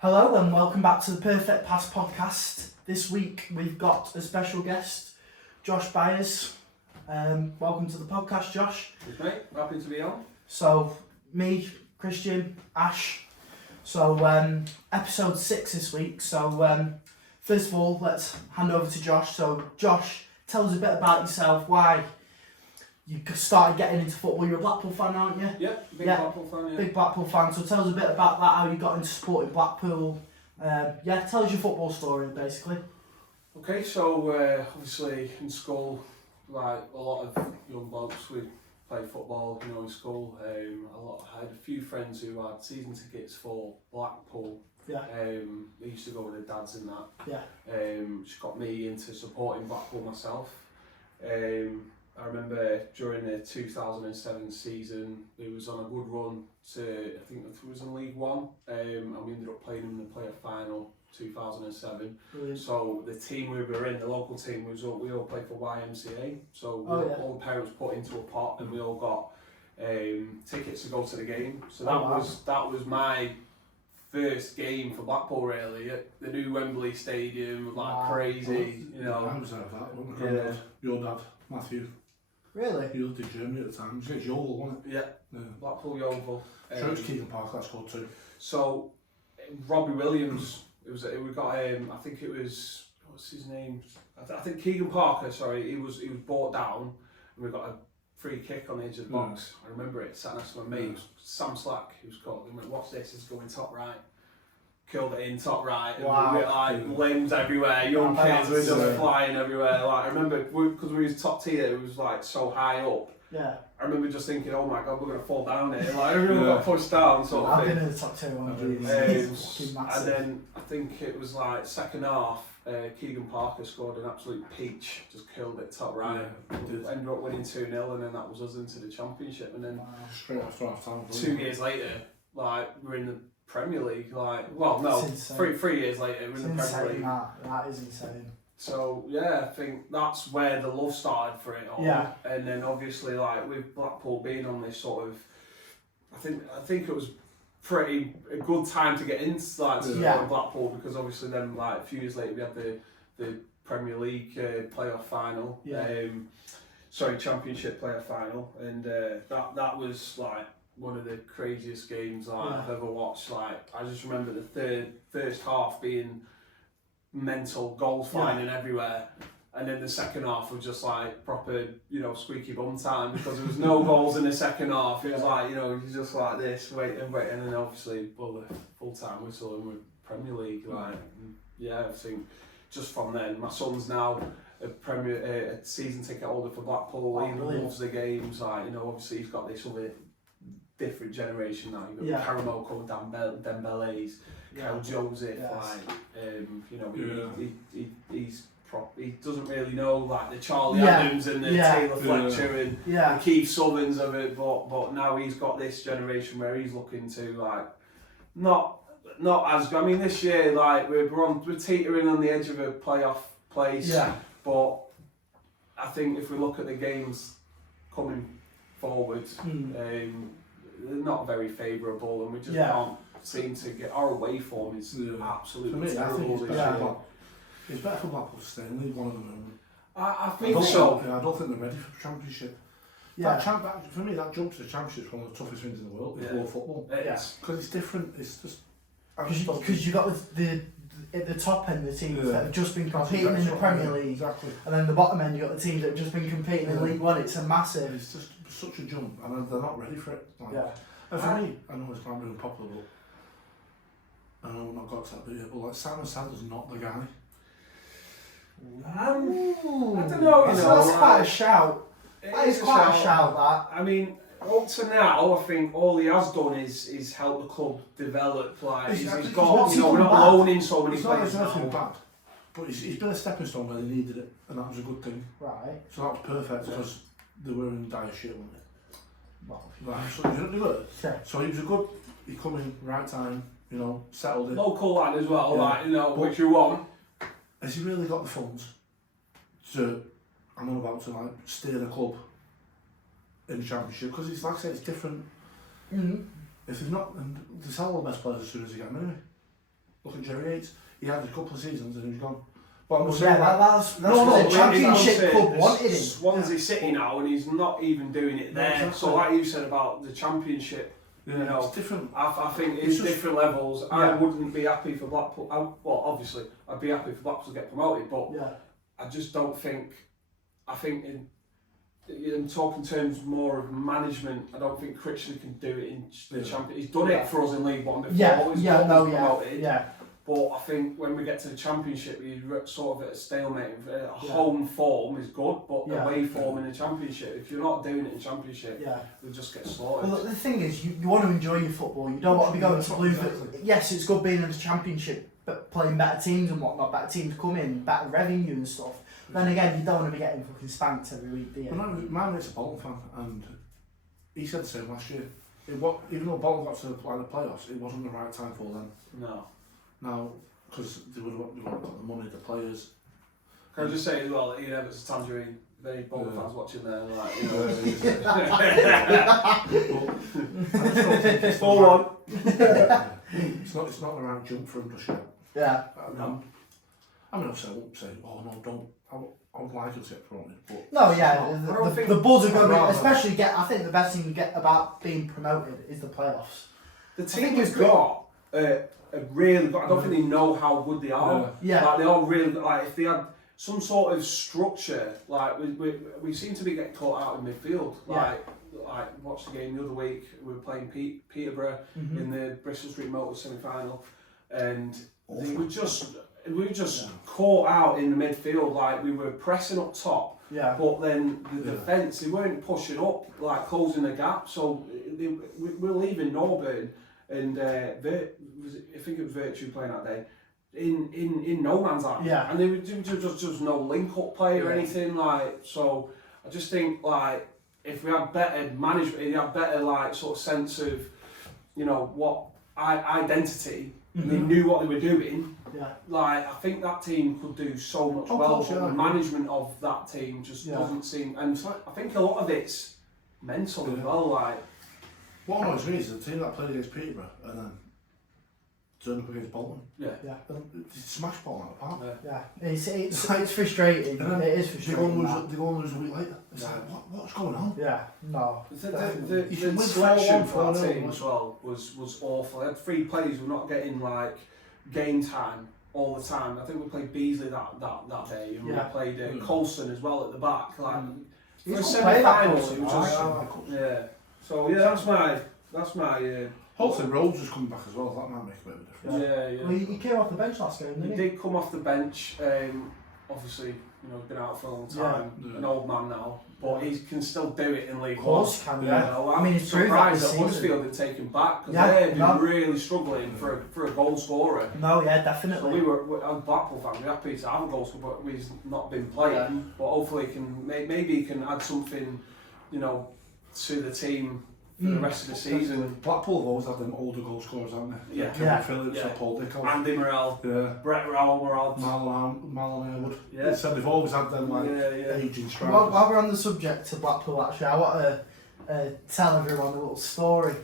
Hello and welcome back to the Perfect Pass podcast. This week we've got a special guest, Josh Byers. Welcome to the podcast, Josh. Thanks, mate. Happy to be on. So, me, Christian, Ash. So, episode 6 this week. So, first of all, let's hand over to Josh. So, Josh, tell us a bit about yourself, why you started getting into football. You're a Blackpool fan, aren't you? Yeah, Blackpool fan, yeah. Big Blackpool fan. So tell us a bit about that, how you got into supporting Blackpool. Tell us your football story, basically. Okay, so obviously in school, like a lot of young blokes, we played football, in school. I had a few friends who had season tickets for Blackpool. Yeah. They used to go with their dads and that. Yeah. Which got me into supporting Blackpool myself. I remember during the 2007 season, it was on a good run to, I think it was in League One, and we ended up playing in the playoff final 2007. Brilliant. So the team we were in, the local team, we all played for YMCA. So all the parents put into a pot, and we all got tickets to go to the game. So that was my first game for Blackpool, really. The new Wembley Stadium was crazy, I was out of that. Yeah. Your dad, Matthew. Really? He lived in Germany at the time. It was Yeovil, wasn't it? Yeah. Blackpool Yeovil. Sure, it's Keegan Park, that's called too. So Robbie Williams, we got I think it was, what's his name? I think Keegan Parker. Sorry, he was brought down, and we got a free kick on the edge of the box. I remember it. Sat next to my mate, Sam Slack. He was called. He went, "What's this?" It's going top right. Killed it in top right. Wow. And we were, limbs everywhere. Young kids were just flying everywhere. I remember because we was top tier. It was so high up. Yeah. I remember just thinking, oh my god, we're going to fall down here. Everyone got pushed down, sort of I've thing. been in the top 2 on And then I think it was second half, Keegan Parker scored an absolute peach, just killed it top right. We ended up winning 2-0, and then that was us into the championship. And then straight after half time. 2 years later, we're in the Premier League. Three years later, we're in the Premier League. That is insane. So yeah, I think that's where the love started for it all. Yeah. And then obviously with Blackpool being on this sort of, I think it was pretty a good time to get into Blackpool, because obviously then a few years later we had the Premier League playoff final. Yeah. Championship playoff final, and that was one of the craziest games I've ever watched. I just remember the first half being mental, goals flying everywhere, and then the second half was just proper squeaky bum time, because there was no goals in the second half. It was you're just like this, wait, and then obviously the full time whistle, and we're Premier League. I think just from then, my son's now a season ticket holder for Blackpool. He loves the games. Obviously he's got this other different generation now. You've got Karamoko, Dembele's, Kyle Joseph, he doesn't really know the Charlie Adams and the Taylor Fletcher and the Keith Sullins of it, but now he's got this generation where he's looking to not as, I mean, this year we're teetering on the edge of a playoff place, but I think if we look at the games coming forward, they're not very favourable, and we just can't seem to get, our away form is absolutely terrible this year. It's better for Blackpool to stay in League One at the moment. I think so. I don't think they're ready for the Championship. Yeah. For me, that jump to the Championship is one of the toughest things in the world. It's world football. Because it's different. It's just because you got at the top end the teams that have just been competing in the Premier League, and then the bottom end you got the teams that have just been competing in League One. It's a massive. It's just such a jump, and they're not ready for it. And for me, I know it's not really popular, but I know we've not got to that bit yet, but Simon Sandler's not the guy. I don't know. That's quite a shout. That is quite a shout. That. I mean, up to now, I think all he has done is help the club develop. He's got, we're not loaning so many players now. Nothing bad, but he's been a stepping stone where they needed it, and that was a good thing. Right. So that was perfect, because they were in dire shit, weren't they? Well, So he was a good. He come in right time, settled in. Local lad as well, which you want. Has he really got the funds to? I'm not about to steer the club in the Championship, because it's I say, it's different. If he's not, and they sell all the best players as soon as they get them anyway. Look at Jerry Yates. He had a couple of seasons and he's gone. But I'm Well, just yeah, saying, like, that's no, the Championship club wanted him. Swansea City now, and he's not even doing it there. Exactly. So, like you said about the Championship, yeah, you know, it's different. I think it's just different levels. Yeah. I wouldn't be happy for Blackpool. Well, obviously, I'd be happy for Blackpool to get promoted, but Yeah. I just don't think. I think in talking terms more of management, I don't think Critchley can do it in the Championship. He's done it for us in League One before. He's promoted. Yeah. But I think when we get to the Championship, you're sort of at a stalemate. Home form is good, but away form in the Championship, if you're not doing it in Championship, you'll just get slaughtered. Well, the thing is, you want to enjoy your football. You don't want to be going to Bloomfield. Yes, it's good being in the Championship, but playing better teams and whatnot, better teams come in, better revenue and stuff. Then again, you don't want to be getting fucking spanked every week, do you? Well, no, my mate's a Bolton fan, and he said the same last year. Even though Bolton got to the playoffs, it wasn't the right time for them. No. Now, because they would have got the money, the players. Can I just say as well that Ian Everett's a tangerine? If any Bolton fans watching there, like, you know. It's 4-1. It's not the right jump for him just yet. Yeah. No. I mean, obviously I won't say, oh no, don't. I would like him to get promoted, but No, yeah, the buzz are going to especially I think the best thing you get about being promoted is the playoffs. The team has got a really good, I don't think they know how good they are. Yeah. Like, they are really, like, if they had some sort of structure, like, we seem to be getting caught out in midfield. Like, watched the game the other week, we were playing Peterborough in the Bristol Street Motors semi-final, and we were just caught out in the midfield. Like, we were pressing up top, but then the defence, they weren't pushing up, like closing the gap. So we were leaving Norburn, and I think it was Virtue playing that day, in no man's land. Yeah. And there was just no link-up play or anything. Like, so I just think, like, if we had better management, if you had better, like, sort of sense of, you know, what identity, and they knew what they were doing. Like, I think that team could do so much well. But the management of that team just doesn't seem, and I think a lot of it's mental as well. Like, what annoys me is the team that played against Peterborough and then turned up against Bolton. Smashed Bolton out of the park. It's frustrating. It is frustrating. They go and lose a week later. It's like, what's going on? The selection for that team as well was awful. They had 3 players who were not getting, like, game time all the time. I think we played Beasley that day, and we played Coulson as well at the back. Like, for a semi-final, it was just So that's my. Hopefully Rhodes is coming back as well. That might make a bit of a difference. Well, he came off the bench last game, didn't he? He did come off the bench. Obviously, you know, he's been out for a long time, an old man now, but he can still do it in League One. Of course he can, You know, I'm he's proved that surprised that Huddersfield had taken back, because they've been really struggling for a goal scorer. No, definitely. So I'm a Blackpool fan, we're happy to have a goal scorer, but he's not been playing. But hopefully maybe he can add something, you know, to the team for the rest of the season. Blackpool have always had them older goal scorers, haven't they? Kevin Phillips or Paul Dickoff. Andy Morrell, Brett Rowell, Marlon Airwood. So they've always had them, like, aging strikers. While we're on the subject of Blackpool, actually, I want to tell everyone a little story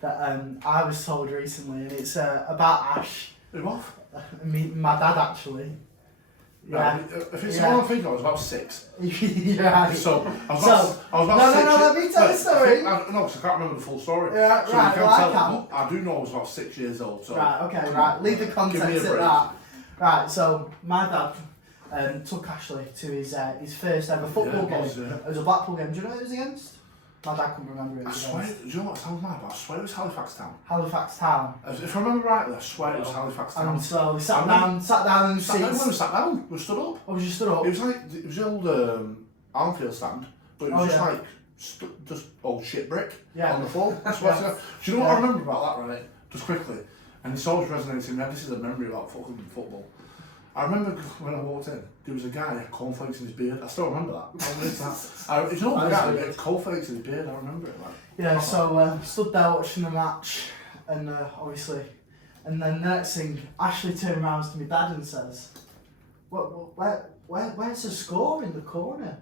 that I was told recently, and it's about Ash. Who off? My dad, actually. Yeah. If it's the one I'm thinking of, I was about 6. Yeah. So I was about 6. No, let me tell the story. No, because I can't remember the full story. Yeah, so right, well, I do know I was about 6 years old. So right, okay, right. Leave the context at that. Right, so my dad took Ashley to his first ever football game. It was a Blackpool game. Do you know who it was against? My dad couldn't remember it. I swear, do you know what it sounds like? I swear it was Halifax Town. Halifax Town. If I remember rightly, I swear it was Halifax Town. And so we sat down in the seats. We sat down. We stood up. Oh, we just stood up. It was the old Armfield stand, but it was just like just old shit brick on the floor. Do you know what I remember about that, right? Just quickly, and it's always resonating in my head. This is a memory about fucking football. I remember when I walked in, there was a guy who had cornflakes in his beard. I still remember that. It's an old guy who had cornflakes in his beard. I remember it. Like. Yeah, so stood there watching the match, and obviously, and then the next thing, Ashley turned around to my dad and says, "Where's the score in the corner?"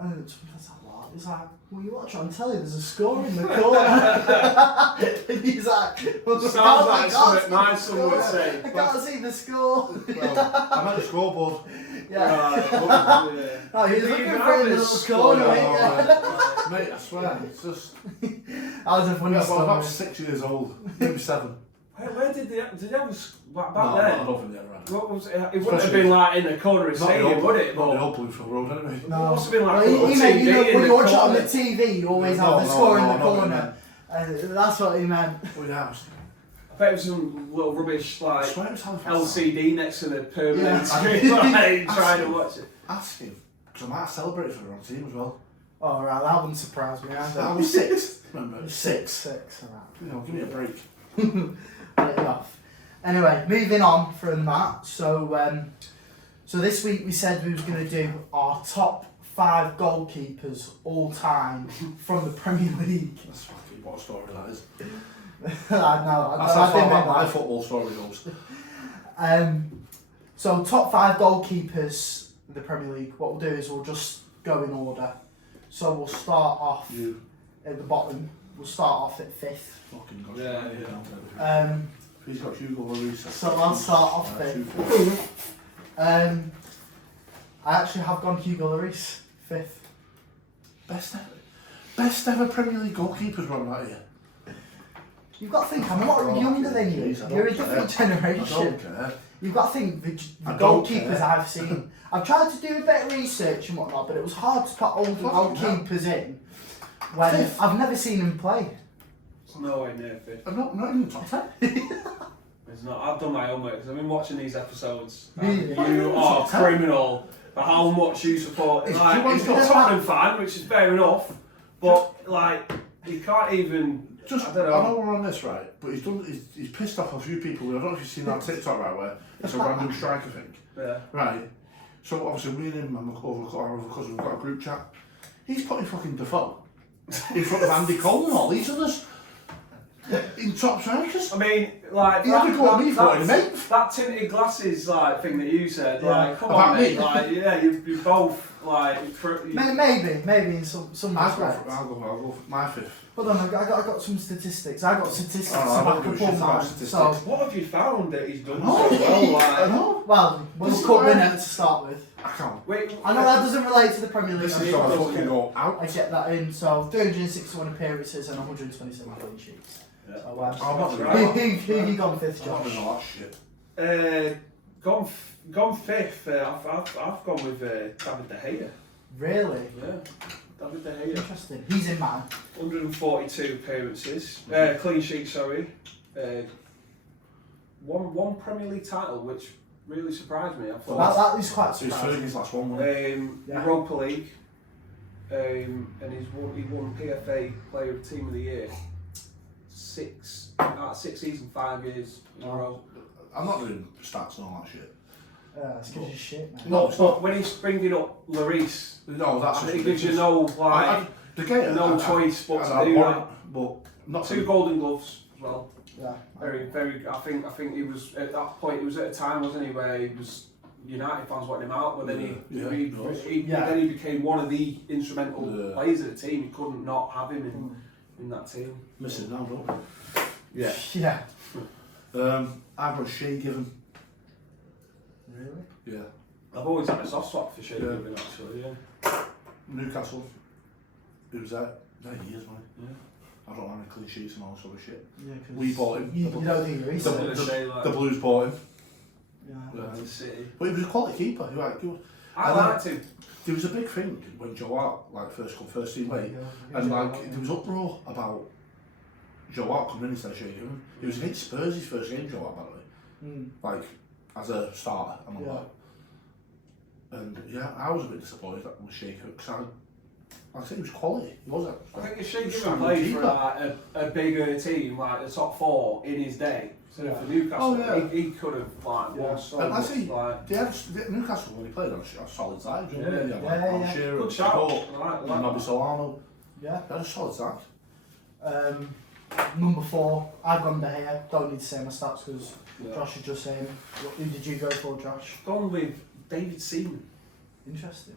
And it's like, what? He's like, well, you watch on telly, there's a score in the corner. And he's like, well, sounds like something my son would say. I can't see the score. Well, I meant the scoreboard. Yeah. No, he was looking for it in the little corner, Mate, I swear, it's just... That was a funny I was story. about 6 years old, maybe 7. Where did they have back No, then? I don't think they ever had it. What was it? It wouldn't have been like in a corner of stadium, would it? Not the old Bluefield Road, anyway. It must have been like Well, he meant, you know, when you watch it on the corner. TV, you always have the score in the corner. That's what he meant. Oh yeah, I bet it was some little rubbish I like swear it was Halifax. LCD next to the permanent Yeah. screen, like, trying to watch it. Ask him, because I might have celebrated for the wrong team as well. Oh, right, that wouldn't surprise me either. I was 6, remember? 6. Six, alright. You know, give me a break. Let it off. Anyway, moving on from that. So this week we said we was going to do our top 5 goalkeepers all time from the Premier League. That's fucking what a story that is. I know. That's how far my football story goes. So top 5 goalkeepers in the Premier League. What we'll do is we'll just go in order. So we'll start off at the bottom. We'll start off at 5th. Fucking gosh. Yeah. He's got Hugo Lloris. So I'll start off 5th. I actually have gone Hugo Lloris 5th. Best ever Premier League goalkeepers run right here. You've got to think, I'm a lot younger than you. Jeez, You're a different generation. I don't care. You've got to think the I don't goalkeepers care. I've seen. I've tried to do a bit of research and whatnot, but it was hard to put older goalkeepers in when Fifth. I've never seen him play. It's nowhere near 5th. I'm not in the top 10. It's not. I've done my homework because I've been watching these episodes. Really? You are criminal for how much you support. It's Like, you he's want not a to- Tottenham fan, which is fair enough, but like you can't even. Just, I don't know. I know we're on this, right, but he's pissed off a few people. I don't know if you've seen that TikTok, right, where it's a random striker thing. Yeah. Right, so obviously me and him and our other cousin, we've got a group chat. He's putting fucking Defoe in front of Andy Cole and all these others in top strikers. I mean, like He had to go on me for it, mate. that tinted glasses like thing that you said. Yeah. Like, come About on, mate. me. Like, yeah, you both like. Maybe in some respects. I'll go for my 5th. Hold on, I got some statistics. I got statistics Oh, I to don't back give a up shit on about mine. statistics. So, What have you found that he's done No, so well? I Like, know. well, This World is Cup why- winner to start with. I can't. wait, I know that doesn't relate to the Premier League. This I is mean, gonna doesn't fucking go out. I get that in. So 361 appearances and 127 clean sheets. Yeah. So, I'm not doing right. who have you gone 5th, I'm not Josh? doing all that shit. Gone 5th. I've gone with David De Gea. Really? Yeah, David De Gea. Interesting. He's in mine. 142 appearances, clean sheet. Sorry, one Premier League title, which really surprised me. I thought That is quite So he's surprising. Fergie's last one, wasn't it? Yeah. Europa League, and he won PFA Player of Team of the Year 6 seasons, 5 years in a row. I'm not doing stats and all that shit. It's because you're shit, man. No, But when he's bringing up Lloris, No, that's just it gives you ridiculous. no like De Gea, no choice but to do that. But not 2 Golden Gloves as well. Yeah. Very. I think he was at that point. He was at a time, wasn't he, where he was United fans wanting him out, but then then he became one of the instrumental players of the team. You couldn't not have him in that team. missing now, don't we? Yeah. Yeah. I've got Shea Given. Really? Yeah. I've always had a soft spot for Shea Yeah. Given, actually. Yeah. Newcastle. He was there years, man. Yeah. I don't have any clean sheets and all that sort of shit. Yeah, 'cause We bought him. You don't think you're The, research. Bit of Shea, like, the Blues bought him. Yeah. Man City. But he was a quality keeper. I liked him. There was a big thing when Joe Hart, like first team late, and like there was uproar about Joe Hart coming in instead of Shea Given. It was against Spurs his first game, Joe Hart, by the way. Like as a starter and all that. And yeah, I was a bit disappointed that was Shea Given because I said he was quality. He wasn't. I think if Shea Given played for like a bigger team, like the top 4 in his day, so for Newcastle, he could have like won so And I much. see, Like, Newcastle when he played on a solid side, you know, Yeah. he had like Alan Shearer, good shout. and Nobby Solano. Yeah. They had a solid side. Number 4, I've gone De Gea. Don't need to say my stats because Yeah. Josh is just saying. Who did you go for, Josh? Gone with David Seaman. Interesting.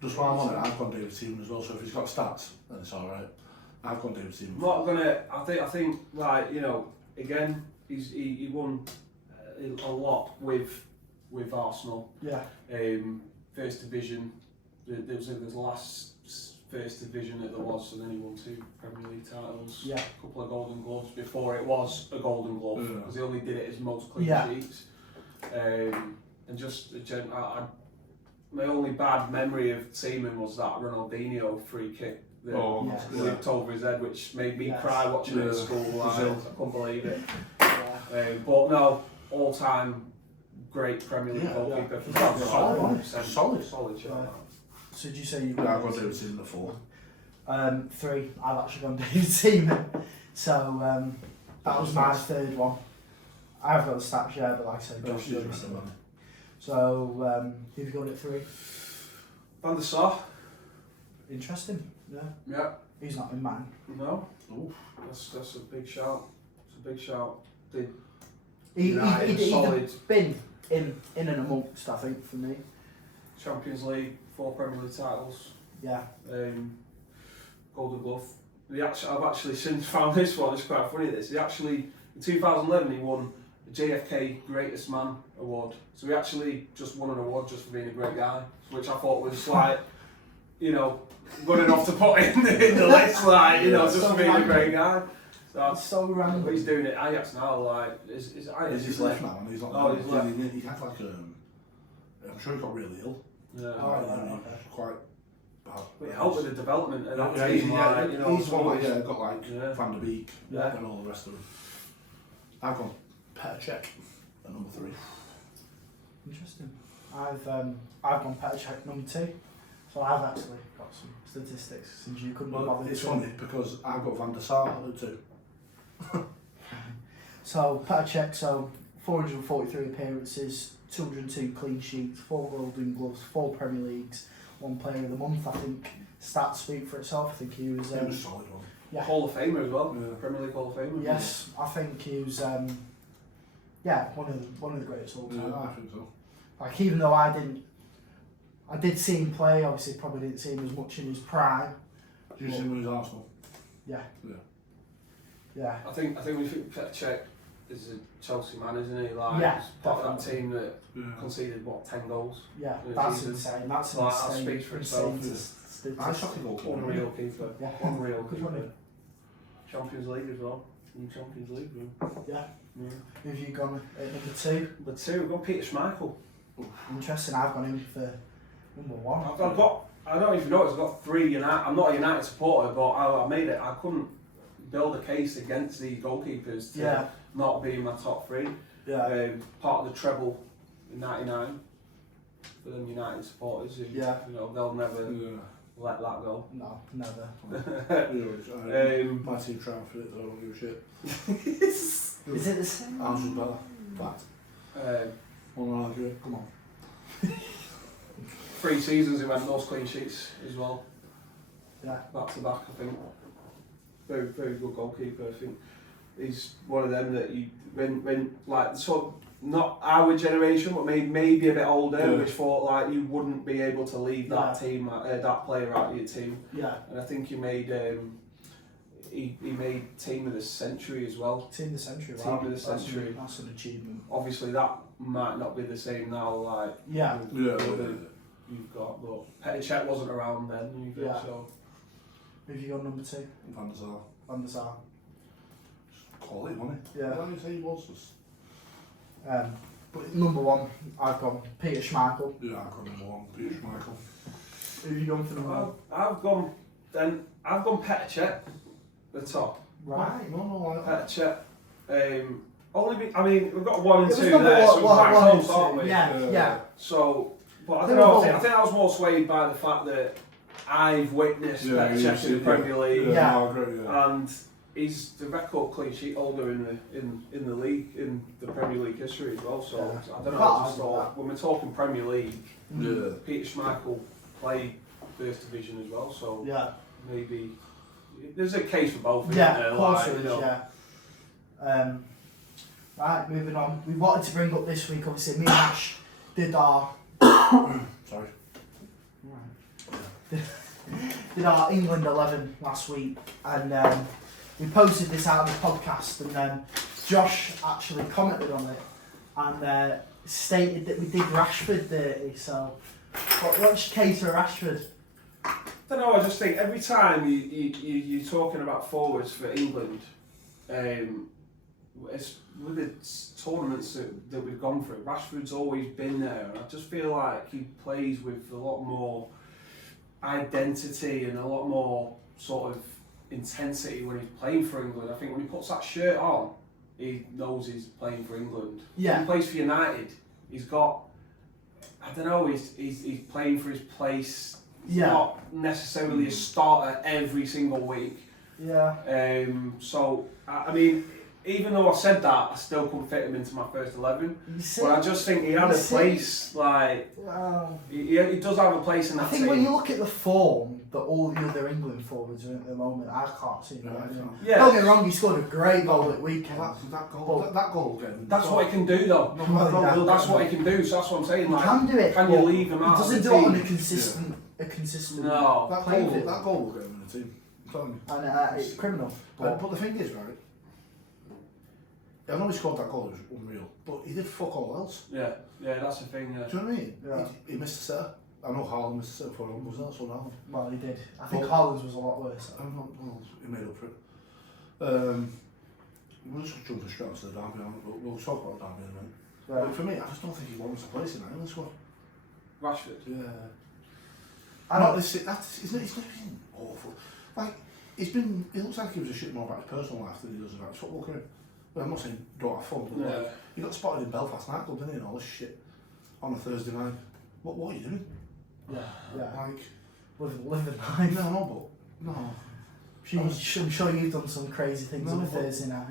Just while I'm on it, I've gone David Seaman as well, so if he's got stats, then it's alright. I've gone David Seaman. I'm not gonna. I think like again, he won a lot with Arsenal. Yeah. First division. There was the last first division that there was, and then he won 2 Premier League titles. Yeah. A couple of Golden Gloves before it was a Golden Glove, because he only did it as most clean sheets. And just my only bad memory of Seaman was that Ronaldinho free kick that looped over his head, which made me cry watching it at school. I couldn't believe it. But no, all-time great Premier League goalkeeper. Solid shot. So did you say you? Yeah, I've got David Seaman at 4. 3. I've actually gone David Seaman. So that was my third one. I've got the stats, but like I said, Josh Byers. So who've you got at 3? Van der Sar. Interesting. Yeah. Yeah. He's not in mine. No. Oof. That's a big shout. It's a big shout. He'd solid. Been in and amongst, I think, for me. Champions League, 4 Premier League titles. Yeah. Golden Glove. I've actually since found this one. It's quite funny. He actually in 2011 he won the JFK Greatest Man Award. So he actually just won an award just for being a great guy, which I thought was like, good enough to put in the list, like just for being a great guy. So it's so random. But he's doing it at Ajax now. Like, is Ajax? He's left now, and he's not. Oh, he's left. He had like I'm sure he got really ill. Yeah. Quite bad. It helped with the development of that He's team. he's one got like Van der Beek Yeah. and all the rest of them. I've gone Petr Cech at number 3. Interesting. I've gone Petr Cech number 2. So I've actually got some statistics since you couldn't bother. It's funny because I've got Van der Sar at 2. So Petr Cech, 443 appearances, 202 clean sheets, 4 Golden Gloves, 4 Premier Leagues, 1 Player of the Month. I think stats speak for itself. I think he was. He was a solid one. Yeah. Hall of Famer as well. Yeah. Premier League Hall of Famer. Yes, I think he was. One of the greatest of all time. Yeah, I think so. Like, even though I did see him play. Obviously, probably didn't see him as much in his prime. Do you see him with his Arsenal? Yeah. Yeah. Yeah. I think when you think Petr Cech is a Chelsea man, isn't he? Like, Yeah, he's part of that definitely. team that conceded 10 goals. Yeah, in a that's season. insane. That's Like, that insane. speaks for itself. Insane I shot the goalkeeper. Unreal keeper. Yeah. Unreal Good keeper. one. Champions League as well. In Champions League. Yeah. Yeah. Who've you gone at number 2? Number 2, we've got Peter Schmeichel. Interesting. I've gone in for number 1. I don't even know. I've got 3 United. I'm not a United supporter, but I made it. I couldn't build a case against these goalkeepers to not be in my top 3. Yeah. Part of the treble in '99 for them United supporters. Who, they'll never let that go. No, never. My team triumphed for it, so I don't give a shit. Is it the same? Ours was better. Fact. Wanna argue it? Come on. 3 seasons he went most clean sheets as well. Yeah. Back to back, I think. Very, very good goalkeeper. I think he's one of them that you when like sort of not our generation, but maybe a bit older, which thought like you wouldn't be able to leave that team, that player out of your team. Yeah. And I think he made he made team of the century as well. Team of the century. Team of the century. That's an achievement. Obviously, that might not be the same now. Like you've got, but Petr Cech wasn't around then. So. Who've you got number 2? Van der Sar. Van der Sar. Quality, wasn't he? Yeah. What did you say he was? But number 1, I've gone Peter Schmeichel. Yeah, I've got number 1, Peter Schmeichel. Who've you gone for number 1? I've gone Petr Cech, the top. Right. No, Petr Cech. We've got 1 and 2 It was there, so we're quite one and close, aren't two. we? Yeah. So, but I don't know. I think I was more swayed by the fact that I've witnessed Petr Cech in the Premier League, and he's the record clean sheet holder in the league, in the Premier League history as well. So I don't know. I just thought, when we're talking Premier League, Peter Schmeichel played First Division as well. So maybe there's a case for both. Of course there is. Right, moving on. We wanted to bring up this week, obviously, me and Ash did our... Sorry. did our England 11 last week, and we posted this out on the podcast, and then Josh actually commented on it and stated that we did Rashford dirty. So, what's your case for Rashford? I don't know. I just think every time you're talking about forwards for England, it's with the tournaments that we've gone through, Rashford's always been there, and I just feel like he plays with a lot more identity and a lot more sort of intensity when he's playing for England. I think when he puts that shirt on, he knows he's playing for England. Yeah. When he plays for United, he's got, I don't know, he's playing for his place. He's not necessarily a starter every single week. Yeah. So, I mean, even though I said that, I still couldn't fit him into my first 11. But I just think he had a place, like, he does have a place in that team. I think when you look at the form that all the other England forwards are in at the moment, I can't see that. Yeah. Don't get me wrong, he scored a great goal at weekend. That goal again. That's what he can do, though. That's what he can do, so that's what I'm saying. Like, he can do it. Can you leave him out? He doesn't do it on a consistent. No. That goal will get him in the team. I'm telling you. And it's criminal. But the thing is, right, I know he scored that goal, it was unreal, but he did fuck all else. Yeah, that's the thing. Do you know what I mean? Yeah. He missed a set. I know Haaland missed a set for him, was that so now? Well, he did. I think Haaland's was a lot worse. I don't know, well, he made up for it. We'll just jump straight onto the derby, we'll talk about the derby in a minute. Right. But for me, I just don't think he wants a place in Ireland squad. Rashford? Yeah. I don't. He's not been awful. Like, he looks like he was a shit more about his personal life than he does about his football career. Well, I'm not saying don't have fun, but like, he got spotted in Belfast nightclub, didn't he, and all this shit on a Thursday night. What are you doing? Yeah. Like, Live the life. No. I'm sure you've done some crazy things on a Thursday night.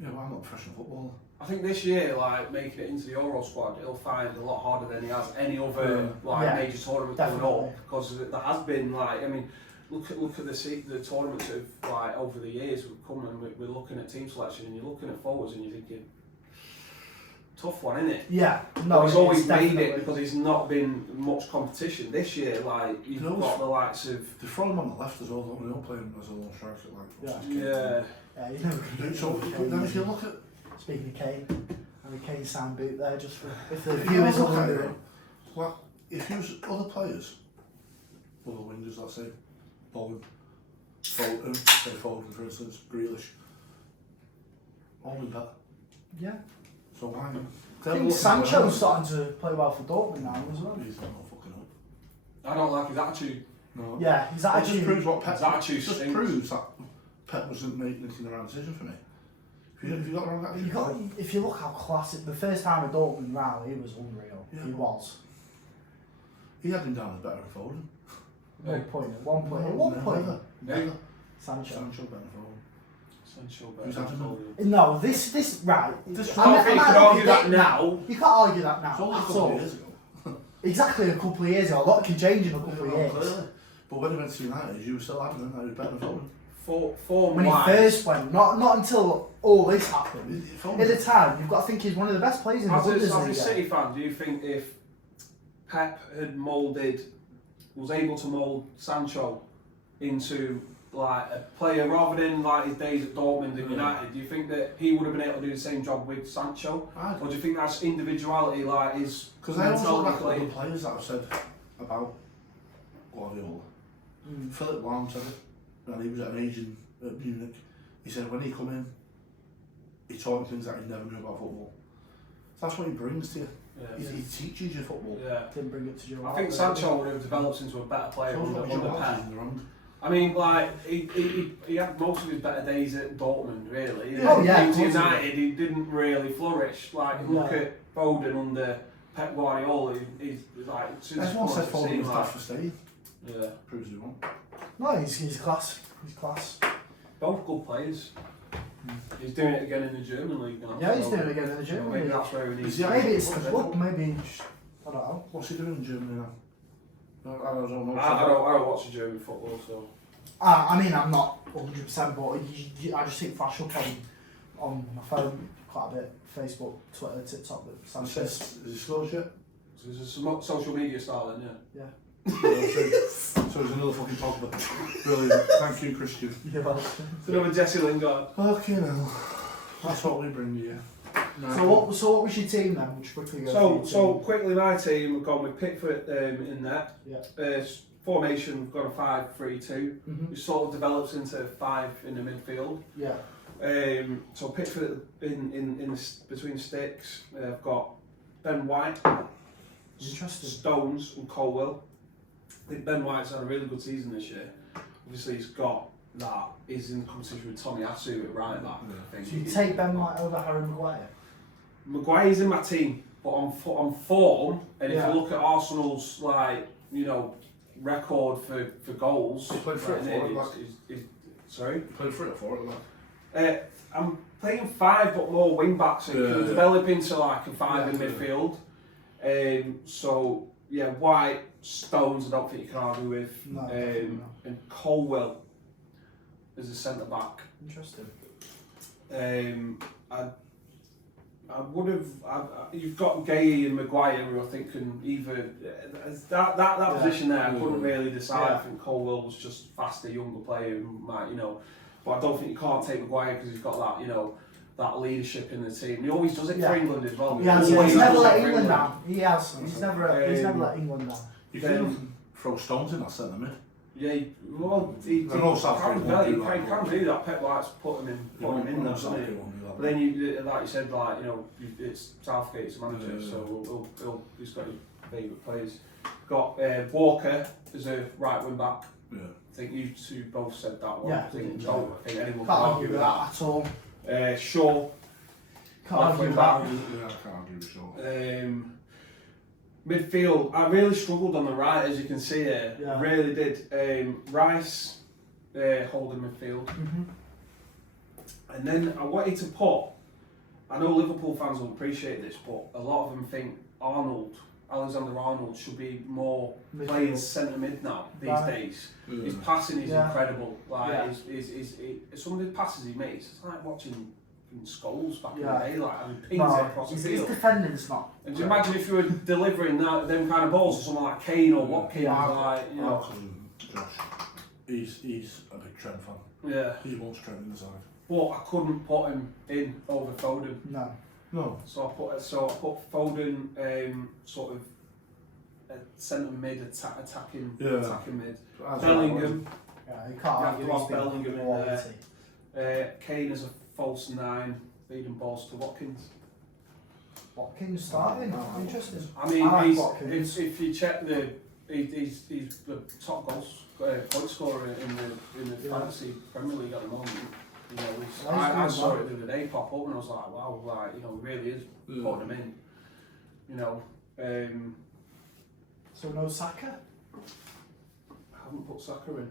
Yeah, well, I'm not a professional footballer. I think this year, like, making it into the Euro squad, he'll find a lot harder than he has any other major tournament coming up. Because there has been, like, I mean, look at the tournaments that have, like, over the years we've come and we're looking at team selection and you're looking at forwards and you're thinking, tough one, isn't it? Yeah, no, but he's always made it because he's not been much competition. This year, like, you've got the likes of... They throw him on the left as well, don't they? They don't play him as a lone striker, like... Yeah, he's never going to So, then if you look at... Speaking of Kane, Harry Kane sound boot there, just for if the viewers are wondering. Well, if you use other players, other wingers, let's say, Foden, for instance, Grealish, only better. Yeah. So why not? I think Sancho's starting to play well for Dortmund now as well. He's not fucking up. I don't like his attitude. No. Yeah, his attitude. It just proves what Pep... His attitude just proves that Pep wasn't making the right decision for me. If you got the wrong attitude... If you look how classic... The first time with Dortmund round, he was unreal. Yeah. He was. He had him down as better than Foden. At one point. Never. Sancho better than Foden. Sancho Who's better having than No, Foden. right. I think you can argue that now. You can't argue that now. It's only a couple of years ago. Exactly a couple of years ago. A lot can change in a couple of years. Clearly. But when he went to United, you were still adamant that he was better than Foden. When he first went, not until all this happened. At the time, you've got to think he's one of the best players in the Bundesliga. As a City fan, do you think if Pep had was able to mould Sancho into like a player rather than like his days at Dortmund and United, do you think that he would have been able to do the same job with Sancho? Or do you think that's individuality, like his Because I also like all the players that I've said about Guardiola. Philip Lahm said it, and he was at an age at Munich. He said when he come in, he taught him things that he never knew about football. So that's what he brings to you. Yeah. He teaches you football. Yeah. Didn't bring it to you. I think Sancho would have developed into a better player under Pep. I mean, like he had most of his better days at Dortmund, really. To United, he didn't really flourish. Like look at Foden under Pep Guardiola. He's like. Everyone said Foden was daft for staying. Yeah. Proves you wrong. No, he's class. He's class. Both good players. He's doing it again in the German league now. Yeah, he's doing it again in the German league. Maybe that's where he needs. Maybe it's the club. Maybe I don't know. What's he doing in Germany now? I don't know. I don't watch the German football, so. I mean, I'm not 100%, but I just think flash up on my phone quite a bit. Facebook, Twitter, TikTok. Is he scored yet? So it's a social media star then, yeah. So there's another fucking Pogba. Brilliant. Thank you, Christian. You're welcome. It's another Jesse Lingard. Fucking hell. That's what we bring you. No. So what was your team then? We'll just quickly go So quickly, my team, we've gone with Pickford in there. Yeah. Formation, we've got a 5-3-2. Mm-hmm. Which sort of develops into 5 in the midfield. Yeah. So Pickford in between the sticks. I've got Ben White, Interesting. Stones, and Colwell. I think Ben White's had a really good season this year. Obviously, he's got that. He's in competition with Tommy Asu at right back. I think. So you take Ben White over Harry Maguire? Maguire's in my team, but on form, and if Yeah. you look at Arsenal's record for goals, He played 3 or 4 at the back. Sorry? He played 3 or 4 at the back. I'm playing 5, but more wing backs. It can develop into like a 5 in midfield. So yeah, White, Stones, I don't think you can argue with. No, definitely not. And Colwell as a centre back. Interesting. I would have. You've got Gay and Maguire, who I think can either that position there. I couldn't really decide. I think Colwell was just faster, younger player, who might But I don't think you can't take Maguire because he's got that that leadership in the team. He always does it for England as well. He's never let England down. He has. He's never let England down. You can throw Stones in that centre mid. Yeah, he can do that. Pep likes put him in there, doesn't he? But then like you said, it's Southgate's manager, so he's got his favourite players. Got Walker as a right wing back. Yeah. I think you two both said that one. Yeah. I think anyone can Can't argue with that. at all. Shaw, Can't left argue wing with back. that. Yeah, I can't argue with Shaw. Midfield, I really struggled on the right, as you can see here. Yeah. I really did. Rice, holding midfield. Mm-hmm. And then I wanted to put, I know Liverpool fans will appreciate this, but a lot of them think Alexander Arnold should be more playing centre mid now these days. His passing is incredible. Some of the passes he makes, it's like watching Scholes back in the day, pings it across the field. His defending's not. And do you imagine if you were delivering them kind of balls to someone like Kane or Watkins, Josh, he's a big Trent fan. Yeah. He wants Trent in the side. But I couldn't put him in over Foden. No. So I put Foden sort of centre mid, attacking mid. Bellingham. Yeah, you can't You have argue to have he's been Bellingham in quality. there. Kane as a false 9, feeding balls to Watkins. Watkins starting. Interesting. I mean, like Watkins. if you check he's the top point scorer in the fantasy Premier League at the moment. I saw it the other day pop up and I was like, wow, really is putting him in. So no Saka? I haven't put Saka in,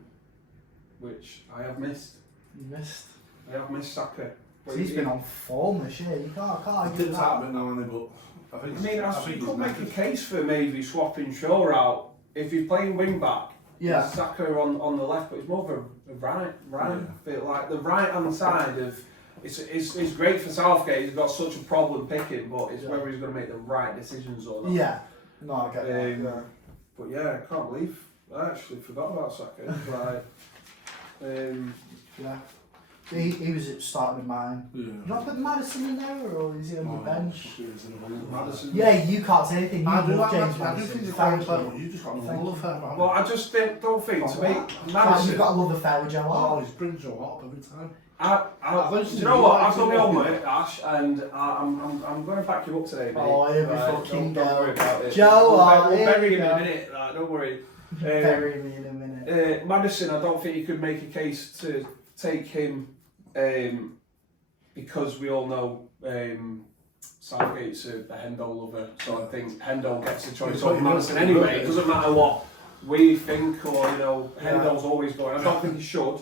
which I have missed. You missed. I have missed Saka. So he's been on form this year. You can't argue with that a that. bit now, but I think I could make a case for maybe swapping Shaw out if he's playing wing back. Yeah. Saka on the left, but it's more of a right. Like the right hand side of it's great for Southgate. He's got such a problem picking, but it's whether he's going to make the right decisions or not. Yeah. No, I get that. Yeah. But yeah, I can't believe I actually forgot about Saka. Yeah. He was starting in mine. Yeah. You not put Madison in there, or is he on the bench? Madison. Yeah, you can't say anything. You I do love like James that. I do Madison. think he's Thank quite you. clever. You just got Thank love affair about him. Well, I just don't think to me You've Madison. got a love affair with Joe Oh, Hart. he's brings Joe Hart up every time. Do you know what? I've done my homework, Ash, and I'm going to back you up today, mate. Oh, here we fucking don't worry go. about it. Joe Hart, We'll here bury we him in go. a minute. Don't worry. Bury me in a minute. Madison, I don't think you could make a case to take him because we all know Southgate's a Hendo lover, so I think Hendo gets the choice over Madison anyway. It doesn't matter what we think or Hendo's always going. I don't think he should.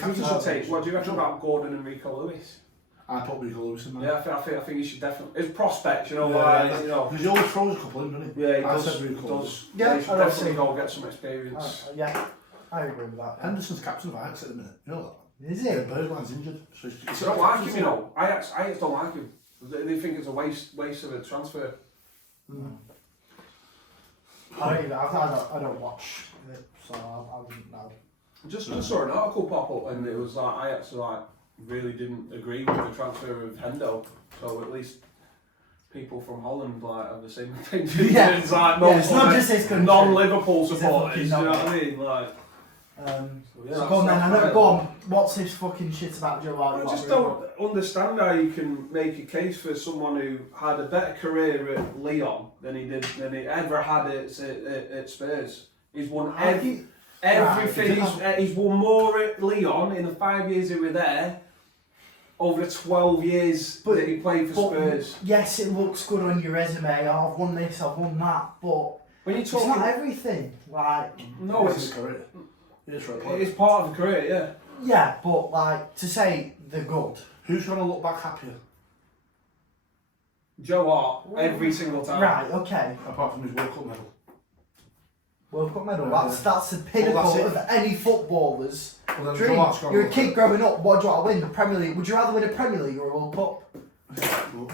Who does he take? What do you reckon about Gordon and Rico Lewis? I put Rico Lewis in there. Yeah, I think he should definitely. His prospects, Because he always throws a couple in, doesn't he? Yeah, he I does. said Rico Lewis. Yeah, He should I'd definitely say- go get some experience. Yeah, I agree with that. Henderson's captain of Ajax at the minute. You know that? Is Yeah, it? Bergwijn's injured. So I don't like him, I don't like him. They think it's a waste of a transfer. I don't watch it, so I wouldn't know. Just saw an article pop up, and it was like I actually really didn't agree with the transfer of Hendo. So at least people from Holland have the same opinions as it's not just his country. non-Liverpool supporters. You know what I mean? So go on then. Go on. What's his fucking shit about Joe Hart? I just don't understand how you can make a case for someone who had a better career at Lyon than he ever had at Spurs. He's won everything. He's won more at Lyon in the 5 years he was there. Over the 12 years that he played for Spurs. Yes, it looks good on your resume. Oh, I've won this, I've won that, but when you're talking, it's not everything. No, it's a career. It's part of the career, yeah. Yeah, but to say they're good. Who's going to look back happier? Joe Hart, every single time. Right, okay. Apart from his World Cup medal. World Cup medal, that's the pinnacle of any footballer's dream. You're a kid growing up, what do you want to win? The Premier League. Would you rather win a Premier League or a World Cup?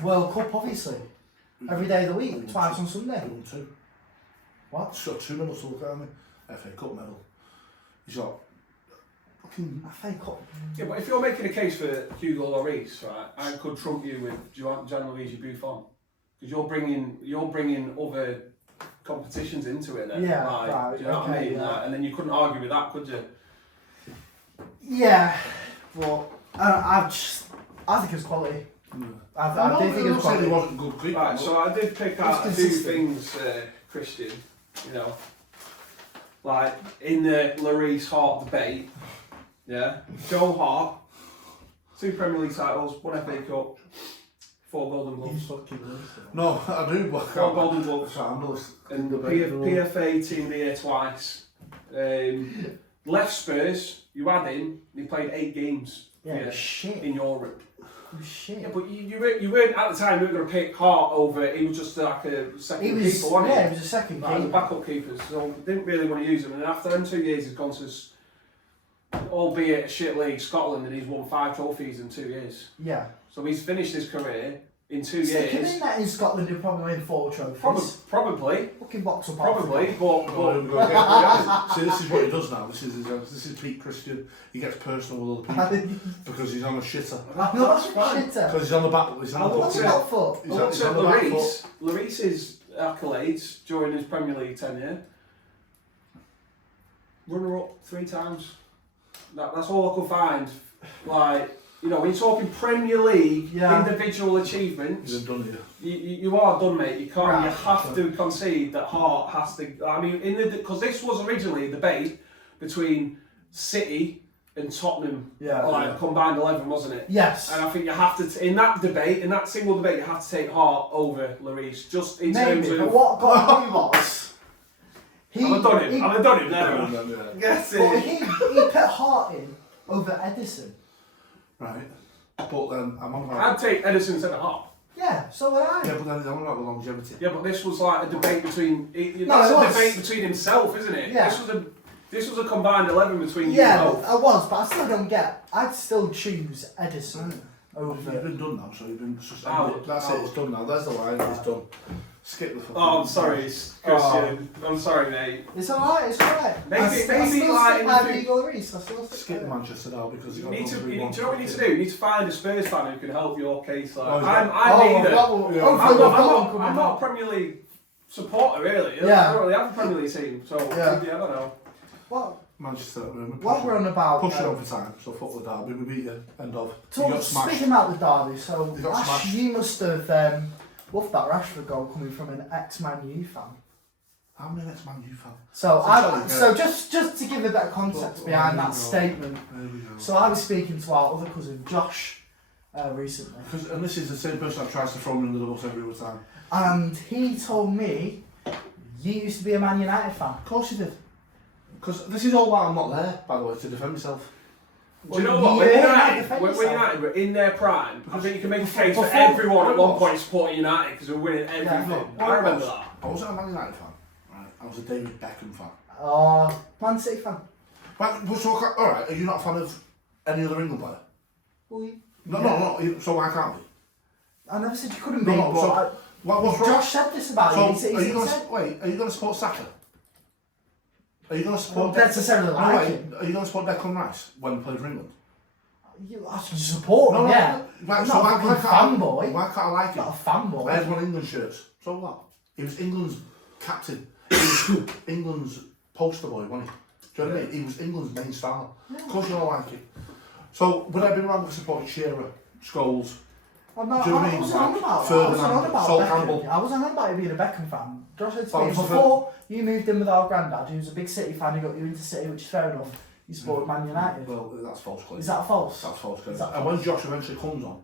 World Cup, obviously. Every day of the week, twice on Sunday. He won 2. What? He's got 2 medals to look at, hasn't he? FA Cup medal. He's got fucking FA Cup. Yeah, but if you're making a case for Hugo Lloris, right, I could trump you with Gianluigi Buffon. Because you're bringing other competitions into it then. Yeah, right. Do you know what I mean? Yeah. And then you couldn't argue with that, could you? Yeah, but I think it's quality. I do think it's quality. He wasn't good keeper. Right, so I did pick out a few things, Christian, in the Lloris Hart debate, yeah, Joe Hart, 2 Premier League titles, 1 FA Cup, 4 Golden Gloves. No, I do, but 4 Golden Gloves. And PFA Team of the Year twice. Left Spurs, you had him, and he played 8 games in Europe. Shit. Yeah, but you weren't at the time. You weren't going to pick Hart over. He was just like a second keeper, wasn't he? Yeah, he was a second keeper. The backup keeper, so didn't really want to use him. And after them 2 years, he's gone to, albeit a shit league, Scotland, and he's won 5 trophies in 2 years. Yeah. So he's finished his career in 2 years. Sticking in that in Scotland, he'll probably win 4 trophies. Probably. Fucking box up. Probably, but see, this is what he does now. This is Pete Christian. He gets personal with other people because he's on a shitter. That's fine. Because he's on the back. He's on the What's that for? He's on the back foot. Lloris's accolades during his Premier League tenure. Runner up 3 times. That's all I could find. When you're talking Premier League individual achievements, You've done it. You are done, mate. You can't. Right. You have to concede that Hart has to. I mean, because this was originally a debate between City and Tottenham, combined 11, wasn't it? Yes. And I think you have to, in that single debate, you have to take Hart over Lloris, just in terms of. But what got me was. I've done him there. Yes. But he put Hart in over Edison. Right, but then I'm on about. I'd take Edison instead of Hart. Yeah, so would I. Yeah, but then I'm on about the longevity. Yeah, but this was like a debate between. That's a debate between himself, isn't it? Yeah. This was a combined 11 between you both. I was, but I still don't get. I'd still choose Edison over. You've been done now, so you've been. That's it. It's done now. There's the line. It's done. Skip the fucking. Oh, I'm sorry, Christian. I'm sorry, mate. It's alright. It's alright. Skip Manchester now because you need to. Do you know what you need to do? You need to find a Spurs fan who can help your case. I'm not a Premier League supporter really. I don't really have a Premier League team, so I don't know. Well, Manchester. What we're on about. Pushing on for time, so fuck the derby. We beat you. End of. Speaking about the derby, so Ash, you must have. Loved that Rashford goal coming from an ex-Man U fan. I'm an ex-Man U fan. So just to give a bit of context behind that statement. So I was speaking to our other cousin Josh recently. And this is the same person that tries to throw me under the bus every time. And he told me you used to be a Man United fan. Of course he did. Because this is all why I'm not there, by the way, to defend myself. Do you know what? When United were in their prime, I think you can make a case for everyone at one point supporting United because we're winning everything. I remember that. I wasn't a Man United fan, right? I was a David Beckham fan. Man City fan. Alright, are you not a fan of any other England player? No. So why can't we? I never said you couldn't be, What's wrong? Josh said this about him. So, are you going to support Saka? Are you going to support... I don't necessarily like him. Are you going to support Declan Rice when he plays for England? You have to support him, yeah. Right, so why can't fanboy. Why can't I like him? Not a fanboy. I had one England shirts. So what? He was England's captain. He was England's poster boy, wasn't he? Do you know what I mean? He was England's main star. Yeah. Of course you don't like it. So, would I be wrong for supporting Shearer, Scholes? I'm not, do you know what I mean? Sol Campbell. I wasn't on about you being a Beckham fan. Josh said to me, before you moved in with our granddad, who was a big City fan, who got you into City, which is fair enough, you supported Man United. Well, that's false claim. Is that false? That's false claim. And when Josh eventually comes on,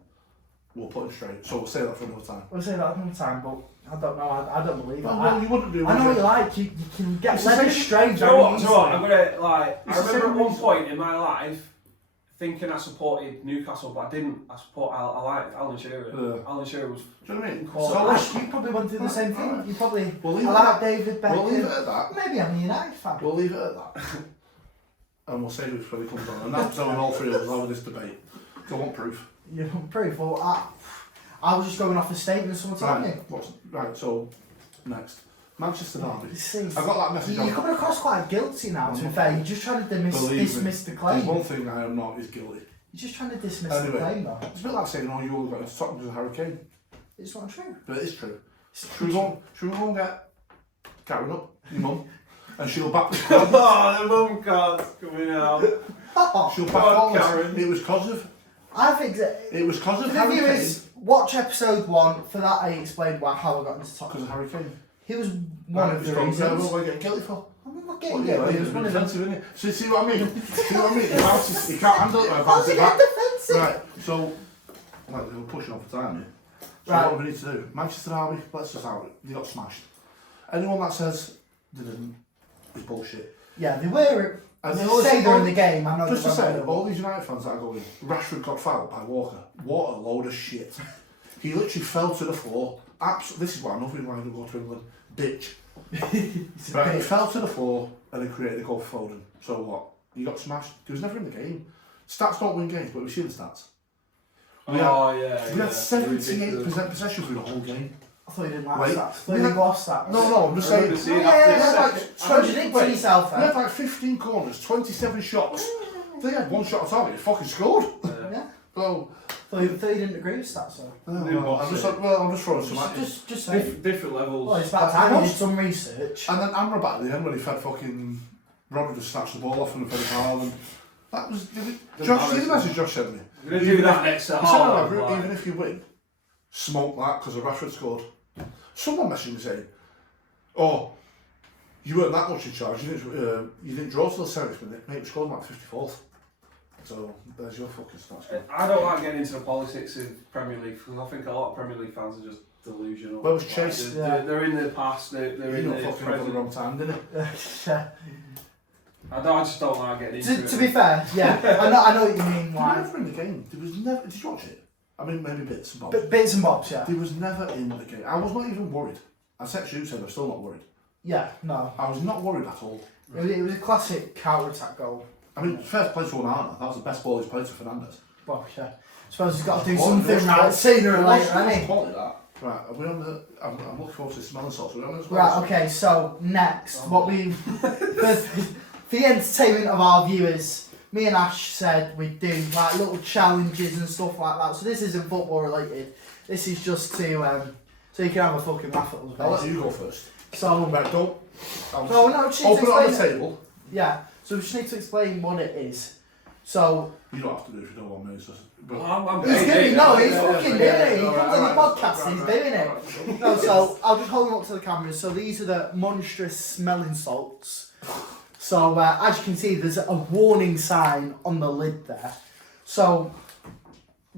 we'll put him straight. So we'll say that for another time. We'll say that another time, but I don't know, I don't believe that. Well, you wouldn't do. I know what you like, you can get led astray. Do you know what? I'm gonna, like, I remember at one point in my life, thinking I supported Newcastle, but I didn't. I like Alan Shearer. Alan Shearer was... Do you know what I mean? So you probably went through the same thing. You probably... I like David Beckham. We'll leave it at that. Maybe I'm a United fan. We'll leave it at that. And we'll say which way he comes on. And that's how all three of us over this debate. So I want proof. You want proof? Well, I was just going off the statement someone told me. Right, so, next. Manchester Derby. See, I got that message. You're coming across quite guilty now, to be fair. You're just trying to dismiss the claim. There's one thing I am not is guilty. You're just trying to dismiss the claim, though. It's a bit like saying, oh, you all got into Tottenham as a Harry Kane. It's not true. But it is true. Should we go and get Karen up, your mum, and she'll back the squad? Oh, the mum card's coming out. She'll back all Karen. It was cause of... I think that... It was cause of Harry Kane. Viewers, watch episode 1. For that, I explained how I got into Tottenham. Because of Harry Kane. He was one of the reasons. What are you getting guilty for? I'm not getting guilty. It was one of them. Isn't it? See what I mean? See what I mean? He can't handle it when I bounce it back. Right, so... Like, we're pushing on for time here. So what do we need to do? Manchester Derby, let's just have it. They got smashed. Anyone that says they didn't is bullshit. Yeah, they were. And they say they're in the game. I know. Just to say, all these United fans that are going, Rashford got fouled by Walker. What a load of shit. He literally fell to the floor. This is what I know from why he go to England. Bitch. Right, he fell to the floor and he created a goal for Foden. So what? He got smashed. He was never in the game. Stats don't win games, but we've seen the stats. We had 78% possession through the whole game. I thought you didn't like stats. I thought you lost that. No, I'm just saying. Contradict yourself. They had like 15 corners, 27 shots. They had one shot on target, they fucking scored. Yeah. So. I thought you didn't agree with stats, so. I'm just throwing some at you. Just different levels. Well, it's about time you did some research. And then Amrabat at the end when he fed fucking Rodri just snatched the ball off and fed it Haaland. That was... Josh, see the message Josh sent me? We're going to do that next time. Even if you win, smoke that because of Rashford scored. Someone messaged me saying, oh, you weren't that much in charge, you didn't draw till the 70th minute, mate, we scored like 54th. So, there's your fucking stats. I don't like getting into the politics of Premier League because I think a lot of Premier League fans are just delusional. Well, it was Chase. They're in the past, they're in the fucking present. at the wrong time, didn't it? I just don't like getting into it. To be fair, yeah, I know what you mean. Like, never in the game. There was never. Did you watch it? I mean, maybe bits and bobs. Bits and bobs, yeah. He was never in the game. I was not even worried. I texted you saying I'm still not worried. Yeah, no. I was not worried at all. It was a classic counter-attack goal. I mean, first place for Onana. That was the best ball he's played to Fernandes. Well, yeah. I suppose he's got to do something right sooner or later, hasn't he? Right, are we on the... I'm looking forward to the smelling salts. Are we on this? Right, okay, so next, what we... For the entertainment of our viewers, me and Ash said we'd do like little challenges and stuff like that. So this isn't football related. This is just to so you can have a fucking laugh at us. I'll let you go first. So right, don't. Open it on the table. Yeah. So we just need to explain what it is. So you don't have to do it if you don't want me. It's just, he's fucking doing it. He comes on the podcast and he's doing it. No, so I'll just hold them up to the cameras. So these are the monstrous smelling salts. So as you can see, there's a warning sign on the lid there. So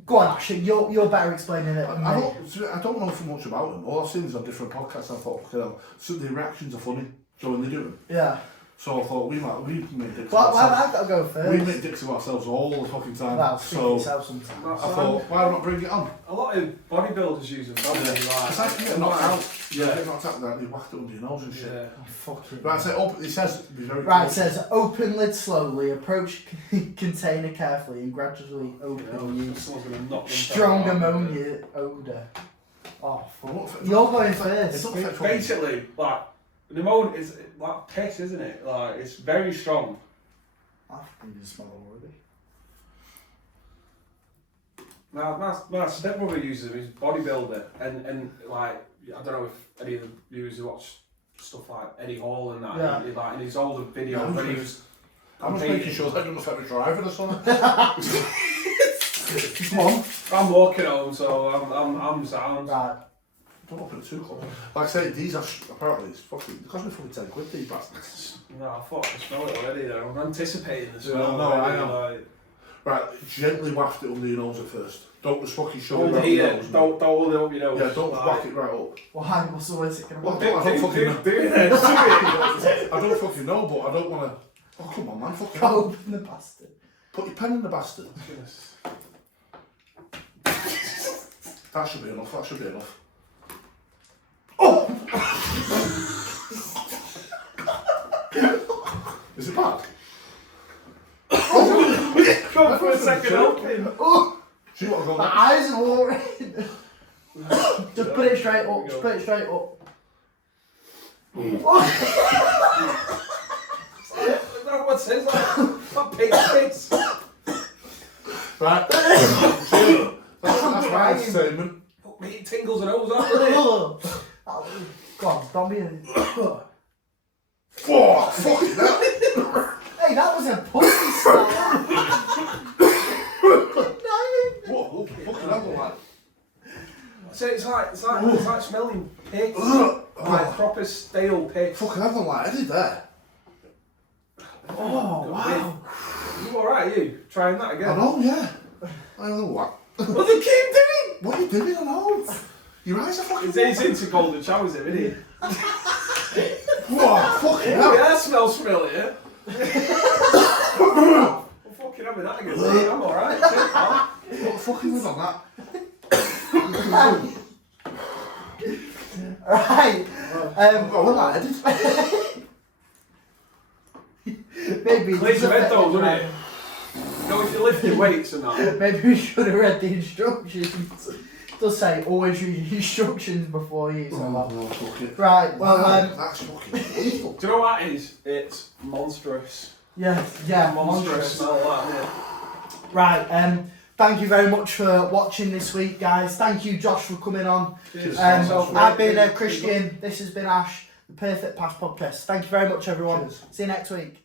go on, Ash, you're better explaining it than me. I don't know so much about them. All I've seen is on different podcasts. I thought, so the reactions are funny. So when they do them. Yeah. So I thought we make dicks. Well, I've got to go first. We make dicks of ourselves all the fucking time. Well, so sometimes. I thought, why not bring it on? A lot of bodybuilders use them, don't they? It's like you get knocked out. Yeah, get knocked out like they whacked it under your nose and shit. Yeah. Oh, fuck it. Right, it says, be very right, it says, open lid slowly, approach container carefully and gradually open and use strong ammonia odour. Oh, Well, you're going It first. don't affect Basically, like, the moan is like piss, isn't it? Like, it's very strong. I think you smell already. My stepbrother uses him, he's a bodybuilder, and like, I don't know if any of the viewers who watch stuff like Eddie Hall and that, Yeah. like, in his older videos when he was I'm just making sure that doesn't affect me driving or something. Come on. I'm walking home, so I'm sound. Right. Don't put it too close. Like I say, these are apparently it's fucking. It cost me fucking 10 quid. These bastards. No, I thought I could smell it already. Though. I'm anticipating the smell. Yeah, no, already, I am. like, Right, gently waft it under your nose at first. Don't just fucking shove it hold right it here. your nose. Don't hold it up your nose. Yeah, don't like, whack it right up. Why? What's the worst it can Well, happen? I don't fucking know. do it. Do it. I don't fucking know, but I don't want to. Oh come on, man, fucking. Go open the bastard. Put your pen in the bastard. Goodness. That should be enough. That should be enough. Oh! Is it bad? Go for a second helping. Oh! Do you want to go My next? eyes are watering. Just put it straight up. Just put it straight up. What's this? That pig face. Right. That's my entertainment. Fuck me, it tingles the nose off, doesn't it? Go on, don't be a... Oh, fucking hell. Hey, that was a pussy smell. What? Fucking hell, like. So it's like smelling pigs. Like proper stale pigs. Fucking hell, like, I did there. Oh, wow. You alright, you? Trying that I again? know, yeah. I know what. What do you keep doing? What are you doing? I know. Your eyes are fucking. He's into golden showers, isn't he? What? Fucking hell. Yeah, that smells familiar. I'm fucking having that again, mate. I'm alright. What fucking was on that? Right. Oh, well, I did. Maybe Cleans your head though, doesn't it? You know, if you lift your weights and that. Maybe we should have read the instructions. It does say always read the instructions before you use them. Oh, fuck it. Right, well, That's fucking lethal. Do you know what that is? It's monstrous. yeah, Monstrous smell that, isn't it? Right, thank you very much for watching this week, guys. Thank you, Josh, for coming on. Cheers. I've been Christian. This has been Ash, the Perfect Pass Podcast. Thank you very much, everyone. Cheers. See you next week.